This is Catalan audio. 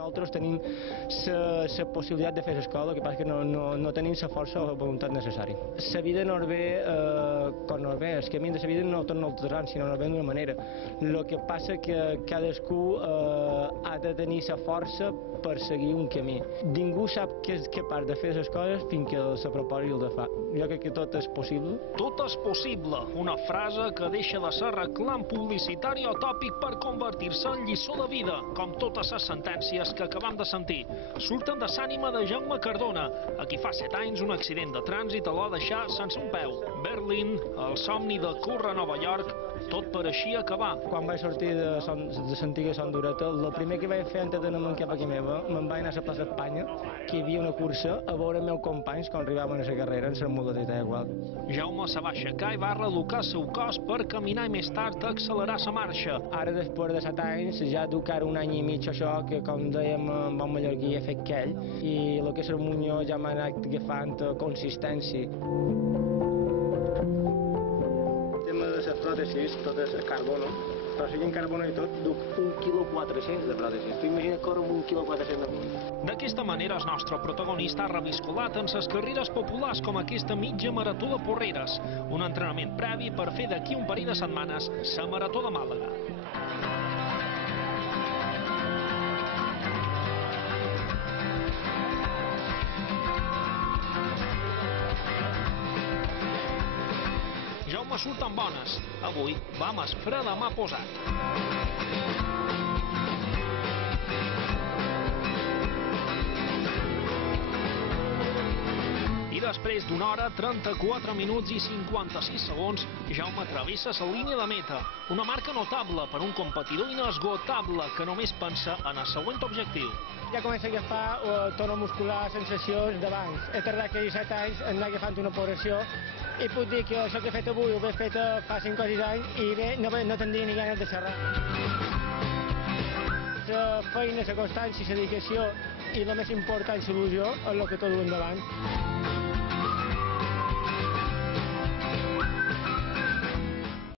Nosaltres tenim la possibilitat de fer l'escola, el que passa que no tenim la força o la voluntat necessària. La vida no ve com no ve, el camí de la vida no tot no el tindran, sinó no ve d'una manera. El que passa que cadascú ha de tenir la força per seguir un camí. Ningú sap que és capaç de fer les coses fins que se proposi el de fa. Jo crec que tot és possible. Tot és possible, una frase que deixa de ser reclam publicitari o tòpic per convertir-se en lliçó de vida, com totes les sentències que acabam de sentir. Surten de l'ànima de Jaume Cardona, a qui fa 7 anys un accident de trànsit el va deixar sense un peu. Berlín, el somni de córrer a Nova York, tot per així acabar. Quan vaig sortir de l'antiga Son Dureta, el primer que vaig fer antes d'anar cap aquí meva, me'n vaig anar a la plaça Espanya, que hi havia una cursa, a veure els meus companys quan arribaven a la carrera en la modalitat igual. Jaume se va aixecar i va reeducar el seu cos per caminar i més tard accelerar la marxa. Ara, després de 7 anys, ja duc ara un any i mig això, que com dèiem en bon mallorquí he fet aquell, i el que és el Muñoz ja m'ha anat agafant consistència. El tema de les pròtesis, tot és carbono, però si en carbono i tot, duc 1,4 kg de pròtesis. Tu imagina't córrer amb 1,4 kg de punt. D'aquesta manera, el nostre protagonista ha reviscolat en les carreres populars com aquesta mitja marató de Porreres, un entrenament previ per fer d'aquí un parell de setmanes la marató de Màlaga. Jaume surt amb bones. Avui va amb el fre de mà posat. I després d'una hora, 34 minuts i 56 segons, Jaume travessa la línia de meta. Una marca notable per un competidor inesgotable que només pensa en el següent objectiu. Ja comença a agafar tono muscular, sensacions d'abans. He tardat que 17 anys en anar agafant una progressió i puc dir que això que he fet avui ho he fet fa 5 o 6 anys i bé, no tindria ni ganes de xerrar. La feina, la constància, la dedicació i el més important, la il·lusió, és el que tot du endavant.